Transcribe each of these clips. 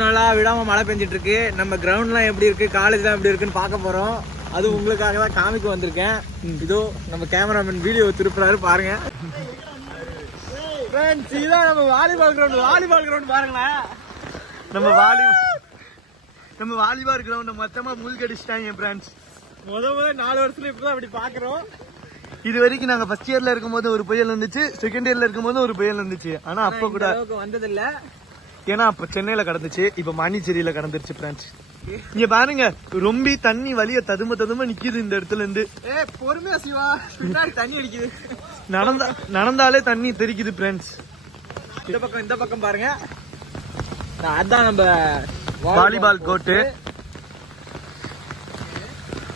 நாளா விடாம மழை பெஞ்சிட்டு இருக்கு. நம்ம கிரவுண்ட்லாம் எப்படி இருக்கு, காலேஜ்லாம் எப்படி இருக்குன்னு பார்க்க போறோம். அது உங்களுக்காக தான் காமிக்க வந்திருக்கேன். இதோ நம்ம கேமராமேன் வீடியோ திருப்புறாரு பாருங்க. ஃப்ரெண்ட்ஸ் இதான் நம்ம வாலிபால் கிரவுண்ட் பாருங்களேன். நம்ம வாலிபால் கிரவுண்ட மொத்தமா மூழ்கடிச்சிட்டாங்க ஃப்ரெண்ட்ஸ். முதல் 4 வருஷத்துல இப்பதான் அப்படி பாக்குறோம். இது வரைக்கும் நாங்க ஃபர்ஸ்ட் இயர்ல இருக்கும்போது ஒரு புயல் இருந்துச்சு, செகண்ட் இயர்ல இருக்கும்போது ஒரு புயல் இருந்துச்சு. ஆனா அப்ப கூட வந்தது இல்ல, ஏன்னா அப்ப சென்னையில கடந்துச்சு, இப்ப மாண்டிச்சேரியில கடந்துருச்சு ஃப்ரெண்ட்ஸ். இங்க பாருங்க ரொம்ப தண்ணி வலிய ததும நிக்குது இந்த இடத்துல இருந்து. பொறுமையா சிவா, பின்னாடி தண்ணி அடிக்குது. நடந்தாலே தண்ணி தெரிக்குது ஃப்ரெண்ட்ஸ். இந்த பக்கம் பாருங்க, அதான் நம்ம வாலிபால் கோர்ட்டு.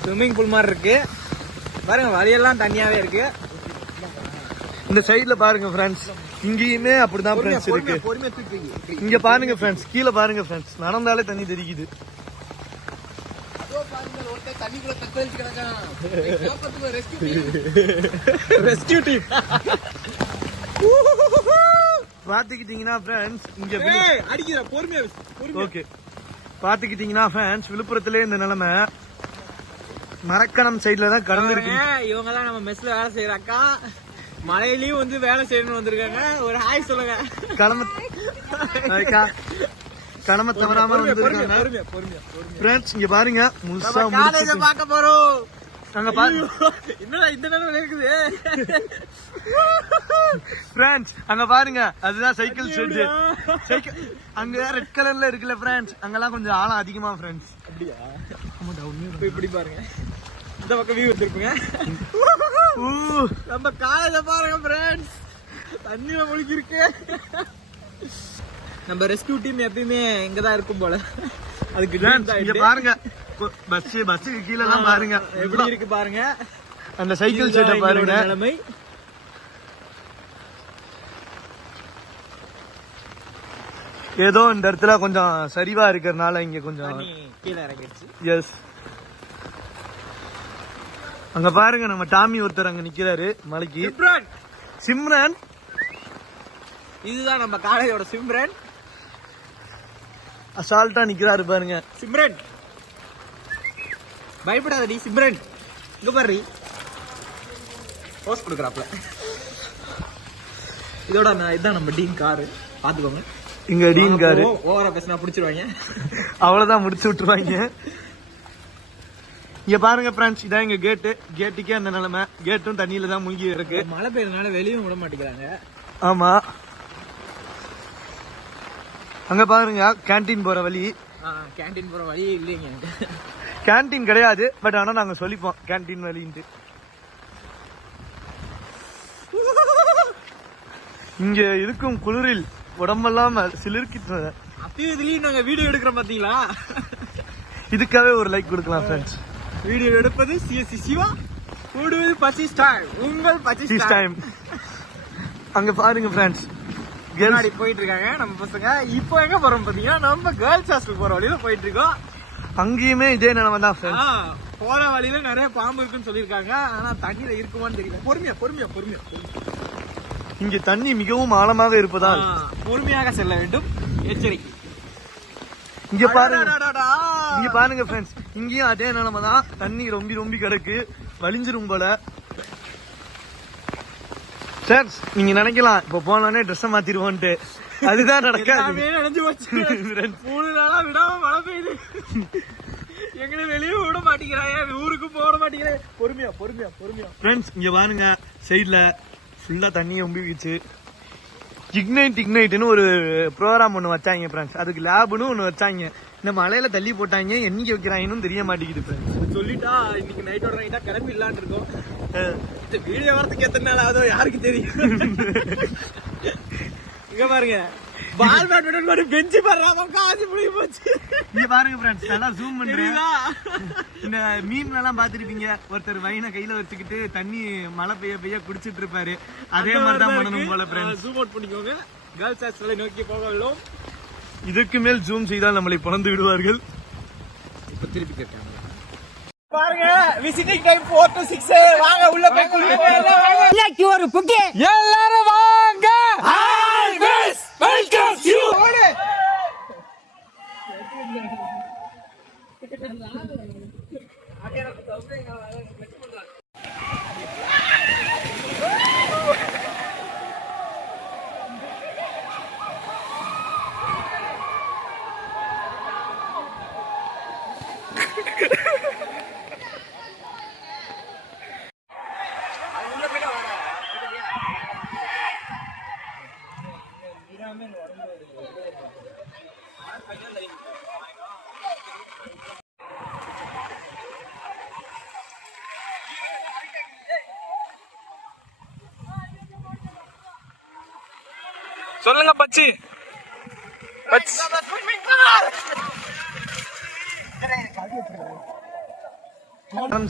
ஸ்விம்மிங் பூல் மாதிரி இருக்கு பாருங்க, வழியெல்லாம் தண்ணியாவே இருக்கு. இந்த சைடுல பாருங்க ஃப்ரெண்ட்ஸ், இங்கேயுமே அப்படிதான் ஃப்ரெண்ட்ஸ் இருக்கு. இங்க பாருங்க ஃப்ரெண்ட்ஸ், கீழே பாருங்க ஃப்ரெண்ட்ஸ், நடந்தாலே தண்ணி தெரிக்குது. பாத்துக்கிட்டீங்கன்னா ஃப்ரெண்ட்ஸ், இங்க அடிக்கிற பொறுமையா ஓகே. பாத்துக்கிட்டீங்கன்னா ஃப்ரெண்ட்ஸ், விழுப்புரத்திலே இந்த நிலைமை. மரக்கணம் சைடுல தான் கடந்திருக்கு. இவங்க தான் நம்ம மெஸ்ல வேலை செய்யறாக்கா, மழையிலயும் வந்து வேலை செய்யணும்னு வந்திருக்காங்க. ஒரு ஹாய் சொல்லுங்க. கடமை தவறாம வந்திருக்காங்க ஃப்ரெண்ட்ஸ். இங்க பாருங்க, முழுசா காலேஜ் பார்க்க போறோம் நாங்க. என்னடா இந்த நேரம் இருக்குது ஃப்ரெண்ட்ஸ், அங்க பாருங்க, அதுதான் சைக்கிள் ஷெட். சைக்கிள் அங்க ரெட் கலர்ல இருக்குல்ல ஃப்ரெண்ட்ஸ், அங்கெல்லாம் கொஞ்சம் ஆழம் அதிகமா ஃப்ரெண்ட்ஸ். அப்படியா? இப்படி பாருங்க, இந்த பக்கம் வியூ எடுத்துருப்பீங்க. நம்ம காலேஜ பாருங்க ஃப்ரெண்ட்ஸ், தண்ணியில முழுகி இருக்கு. நம்ம ரெஸ்கியூ டீம் எப்பயுமே இங்கதான் இருக்கும் போல. அதுக்கு இங்க பாருங்க, பஸ்ஸுக்கு கீழே எல்லாம் பாருங்க எப்படி இருக்கு பாருங்க. அந்த சைக்கிள் செட்டை பாருங்க. நிலைமை ஏதோ இந்த இடத்துல கொஞ்சம் சரிவா இருக்கிறதுனால இங்க கொஞ்சம் கீழே இறங்கிடுச்சு. எஸ், அங்க பாருங்க நம்ம டாமி ஒருத்தர் அங்க நிக்கிறாரு மலைக்கு. சிம்ரன், இதுதான் நம்ம காலேஜோட சிம்ரன். அசால்ட்டா நிக்கிறாரு பாருங்க. சிம்ரன் பயப்படாதடி சிம்ரன். இங்க பாரு, போஸ்ட் கொடுக்குறாப்ல. இதோட இதுதான் நம்ம டீன் காரு, பாத்துக்கோங்க. இங்க டீன் காரு ஓவரா பேசினா புடிச்சிருவாங்க, அவ்வளவுதான் முடிச்சு விட்டுருவாங்க. இங்க பாருங்க ஃப்ரெண்ட்ஸ், இதான் எங்க கேட்டுக்கே அந்த நிலைமை. கேட்டும் தண்ணியில தான் முங்கி இருக்கு. மழை பெய்யறதுனால வெளியும் விட மாட்டேங்கிறாங்க. ஆமா, அங்க பாருங்க கேண்டீன் போற வழி. கேண்டீன் போற வழி இல்லைங்க, கேண்டீன் கிடையாது. பட் ஆனா நாங்க சொல்லிப்போம் கேண்டீன் வழின்ட்டு. இங்க இருக்கும் குளிரில் உடம்பெல்லாம் சிலிர்க்கிட்டு. அப்பயும் நாங்க வீடியோ எடுக்கிறோம் பாத்தீங்களா, இதுக்காகவே ஒரு லைக் கொடுக்கலாம் ஃப்ரெண்ட்ஸ். வீடியோ எடுப்பது சிஎஸ்சி சிவா, கூடுவது பசிஸ் டைம், உங்கள் பசிஸ் டைம். அங்க பாருங்க ஃப்ரெண்ட்ஸ், முன்னாடி போயிட்டு இருக்காங்க நம்ம பசங்க. இப்போ எங்க போறோம் பாத்தீங்கன்னா, நம்ம கேர்ள்ஸ் ஹாஸ்டல் போற வழியில போயிட்டு இருக்கோம். அங்கேயுமே இதே நிலைமை தான் ஃப்ரெண்ட்ஸ். போற வழியில நிறைய பாம்பு இருக்குன்னு சொல்லியிருக்காங்க, ஆனா தண்ணியில இருக்குமான்னு தெரியல. பொறுமையா இங்க தண்ணி மிகவும் ஆழமாக இருப்பதால் பொறுமையாக செல்ல வேண்டும், எச்சரிக்கை. இங்க பாருங்க ஃப்ரெண்ட்ஸ், இங்கேயும் அதே நிலைமை தான். தண்ணி ரொம்ப கிடக்கு, வலிஞ்சிரும் போல. சார் நீங்க நினைக்கலாம் இப்ப போனோடனே ட்ரெஸ் மாத்திருவோன்ட்டு, அதுதான் நடக்காது. நினைஞ்சு போச்சு. 3 நாளா விடாம மழை பெய்யுது, எங்களை வெளியே விட மாட்டேங்கிறாங்க, ஊருக்கு போட மாட்டேங்கிறேன். பொறுமையா ஃப்ரெண்ட்ஸ். இங்க பாருங்க, சைட்ல ஃபுல்லா தண்ணி ரொம்பிச்சு. இக்னைட்னு ஒரு ப்ரோக்ராம் ஒண்ணு வச்சாங்க ஃப்ரெண்ட்ஸ். அதுக்கு லேப்னு ஒண்ணு வச்சாங்க. இந்த மலையில தள்ளி போட்டாங்க, என்னைக்கு வைக்கிறாங்கன்னு தெரிய மாட்டேங்குது ஃப்ரெண்ட்ஸ். சொல்லிட்டா இன்னைக்கு நைட்டோட நைட்டா கிளம்பிடலான்னு இருக்கோம். வீடியோ வரதுக்கு எத்தனை நாள் ஆகுதோ யாருக்கு தெரியும். இங்க பாருங்க, பால் பேட்மிண்டன் மாதிரி பெஞ்சு பாடுறாம காசு முடிய போச்சு. இங்க பாருங்க ஃப்ரெண்ட்ஸ், நல்லா ஜூம் பண்றேன். இந்த மீன் எல்லாம் பாத்துருப்பீங்க, ஒருத்தர் வைனை கையில வச்சுக்கிட்டு தண்ணி மழை பெய்ய குடிச்சிட்டு இருப்பாரு. அதே மாதிரிதான் பண்ணணும் போல ஃப்ரெண்ட்ஸ். ஜூம் அவுட் பண்ணிக்கோங்க. கேர்ள்ஸ் ஹாஸ்டலை நோக்கி போகலாம். இதுக்கு மேல் ஜூம் செய்தால் நம்மளை பிறந்து விடுவார்கள். இப்ப திருப்பி கேட்டாங்க பாருங்க, விசிட்டிங் டைம் 4 to 6. வாங்க உள்ள போய் குளிக்கலாம். இன்னைக்கு ஒரு புக்கே, எல்லாரும் வாங்க. Always welcome you. சொல்லுங்க பச்சி.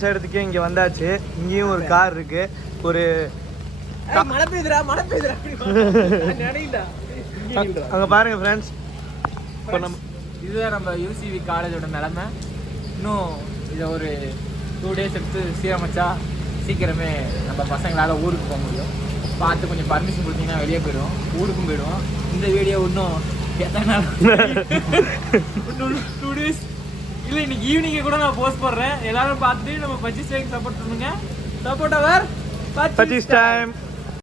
செய்யறதுக்கே இங்க வந்தாச்சு. இங்கேயும் ஒரு கார் இருக்கு. ஒரு மழை பெய்யுதுடா. அங்க பாருங்க ஃப்ரெண்ட்ஸ், இதுதான் நம்ம யூசிவி காலேஜோட நிலைமை. இன்னும் இதை ஒரு 2 days எடுத்து சீரமைச்சா சீக்கிரமே நம்ம பசங்களால ஊருக்கு போக முடியும். பார்த்து கொஞ்சம் பர்மிஷன் கொடுத்தீங்கன்னா வெளியே போயிடுவோம், ஊருக்கும் போயிடுவோம். இந்த வீடியோ இன்னும் எத்தனை நாள், இன்னும் 2 days இல்லை, இன்னைக்கு ஈவினிங்கே கூட நான் போஸ்ட் போடுறேன். எல்லாரும் பார்த்துட்டு நம்ம பச்சி ஸ்டைக்கு சப்போர்ட் பண்ணுங்க. சப்போர்ட் அவர் பச்சி டைம்.